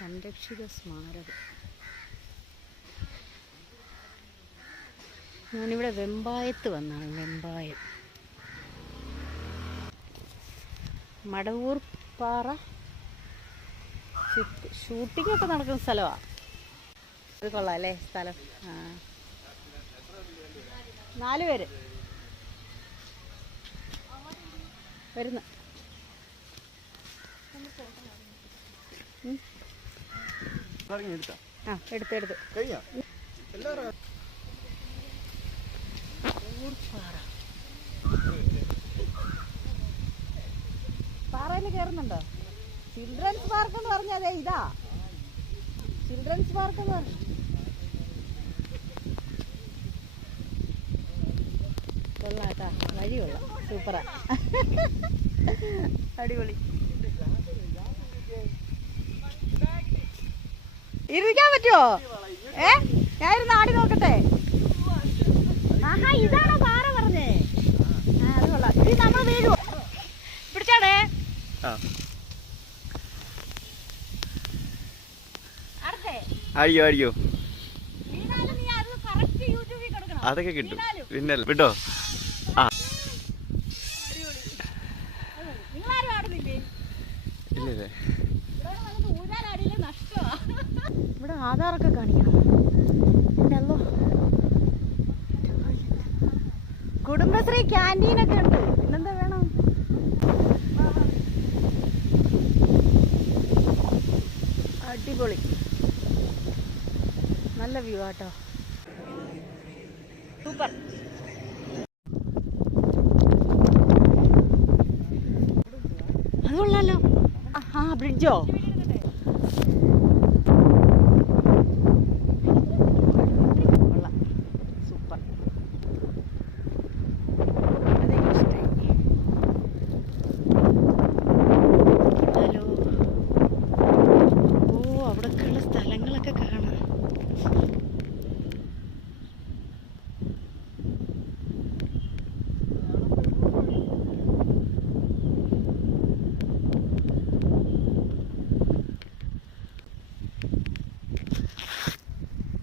സംരക്ഷിത സ്മാരകം. ഞാനിവിടെ വെമ്പായത്ത് വന്നാണ് വെമ്പായം. മടവൂർ പാറ ഷൂട്ടിംഗ് ഒക്കെ നടക്കുന്ന സ്ഥലമാണ് കൊള്ളാം അല്ലേ സ്ഥലം? ആ. നാല് പേര്. വരുന്നു. ആ എടുത്ത് എടുത്ത്. ഊർപ്പാറ പാറയിൽ കയറുന്നുണ്ടോ ചിൽഡ്രൻസ് പാർക്ക് എന്ന് പറഞ്ഞാൽ അതെ ഇതാ. ചിൽഡ്രൻസ് പാർക്ക് എന്ന് പറഞ്ഞു കൊള്ളാട്ടാ വഴി കൊള്ളാം സൂപ്പറാ. അടിപൊളി. ഇരിക്കാൻ പറ്റുമോ ഏ? ഞാനിരുന്ന് ആടി നോക്കട്ടെ. ആഹാ ഇതാണോ പാറ പറഞ്ഞേ? അത് കൊള്ളാം. ഇത് നമ്മൾ വീഴുവോ? പിടിച്ചാടേ. അടിയോ അടിയോ അതൊക്കെ കിട്ടും. വീണാലും. പിന്നെ വിട്ടോ? ഇവിടെ ആധാറൊക്കെ കാണിക്കണം. ഇതല്ലോ കുടുംബശ്രീ ക്യാന്റീനൊക്കെ ഉണ്ട്. പിന്നെന്താ വേണം? അടിപൊളി. നല്ല വ്യൂ ആട്ടോ. സൂപ്പർ. അത് ആ ബ്രിഡ്ജോ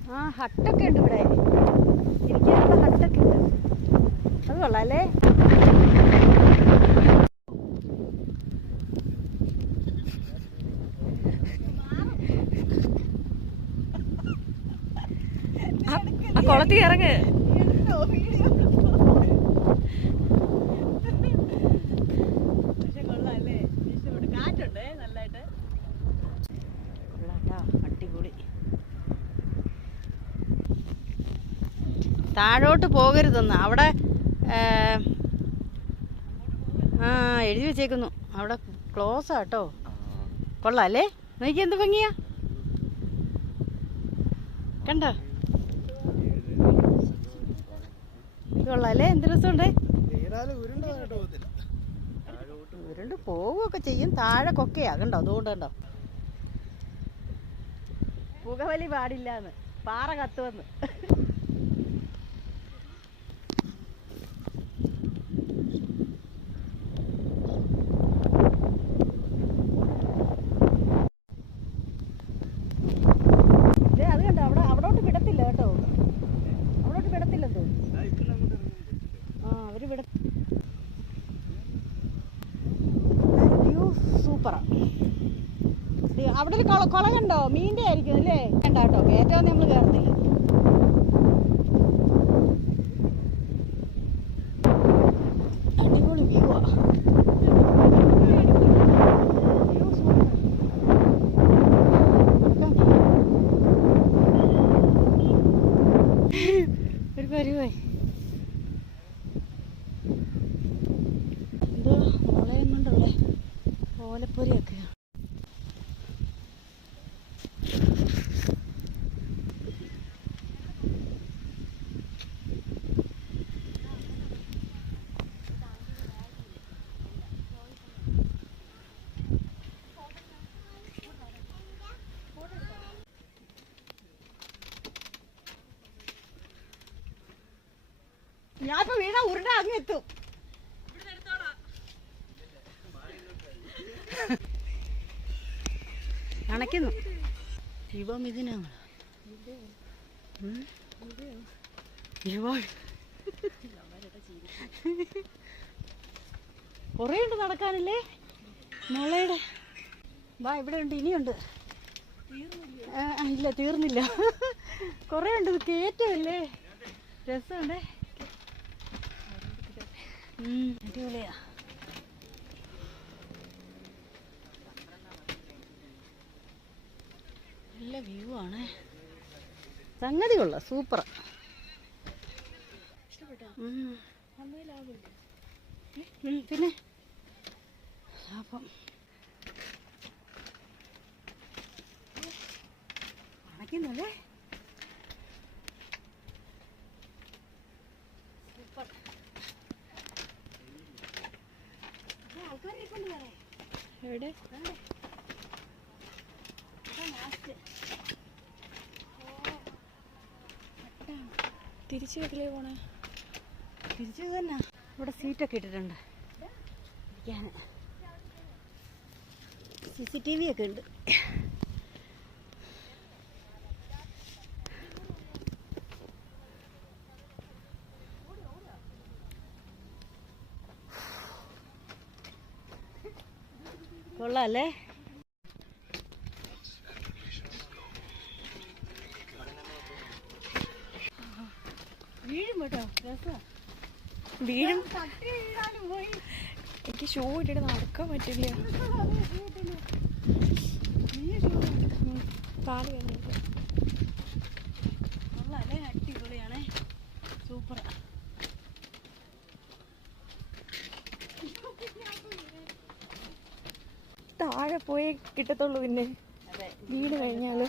ആ ഹട്ടൊക്കെ ഉണ്ട് ഇവിടെ. ഇരിക്കാനുള്ള ഹട്ടൊക്കെ ഉണ്ട്. അത് കൊള്ളാം അല്ലേ? ആ കുളത്തിൽ ഇറങ്ങ് താഴോട്ട് പോകരുതെന്ന്. അവിടെ ആ എഴുതി വെച്ചേക്കുന്നു. അവിടെ ക്ലോസ് ആട്ടോ. കൊള്ളാം അല്ലേ? നോക്കി എന്ത് ഭംഗിയാ? കണ്ടോ? കൊള്ളാം അല്ലേ എന്ത് രസമുണ്ടേ? ഉരുണ്ട് പോവുകയൊക്കെ ചെയ്യും. താഴെ കൊക്കയാ കണ്ടോ? അതുകൊണ്ട് കണ്ടോ? പുകവലി പാടില്ലാന്ന്. പാറ കത്തുവന്ന് ദേ, അത് കണ്ടോ അവിടെ അവിടോട്ട് വിടത്തില്ല കേട്ടോ അവിടോട്ട് വിടത്തില്ലെന്ന് തോന്നുന്നു ആ അവർ വിട വ്യൂ സൂപ്പറാ അവിടെ ഒരു കുള കുളം കണ്ടോ മീന്റെ ആയിരിക്കും അല്ലേ? കണ്ട കേട്ടോ ഏറ്റവും നമ്മൾ കയറത്തില്ല. അടിപൊളി വ്യൂ ആ. ഒരു പരിവായി എന്തോ മുളയുന്നുണ്ടവിടെ ഓലപ്പൊരിയൊക്കെയാ ഞാൻ ഇപ്പൊ വീണ ഉരുണ്ട അങ്ങ് അണയ്ക്കുന്നു ഇവം ഇതിനാണ് കുറേ ഉണ്ട് നടക്കാനല്ലേ? മോളയുടെ വാ ഇവിടെ ഉണ്ട് ഇനിയുണ്ട്. ഇല്ല തീർന്നില്ല. കുറേ ഉണ്ട് ഇത് കയറ്റമല്ലേ രസമുണ്ടേ? ഉം, അടിപൊളിയാ. നല്ല വ്യൂ ആണ്. സംഗതി കൊള്ളാം സൂപ്പർ പിന്നെ? അപ്പം അണയ്ക്കുന്നല്ലേ? സൂപ്പർ എവിടെ? തിരിച്ചു വീട്ടിലേ പോണേ? തിരിച്ചു തന്നെ. ഇവിടെ സീറ്റൊക്കെ ഇട്ടിട്ടുണ്ട്. ഇരിക്കാൻ സി സി ടി വി ഒക്കെ ഉണ്ട്. കൊള്ളാല്ലേ വീഴും വീഴും. എനിക്ക് ഷൂ ഇട്ടിട്ട് നടക്കാൻ പറ്റില്ല. കാൽ കഴിഞ്ഞിട്ട് അടിപൊളിയാണേ. താഴെ പോയേ കിട്ടത്തുള്ളൂ പിന്നെ. വീട് കഴിഞ്ഞാൽ.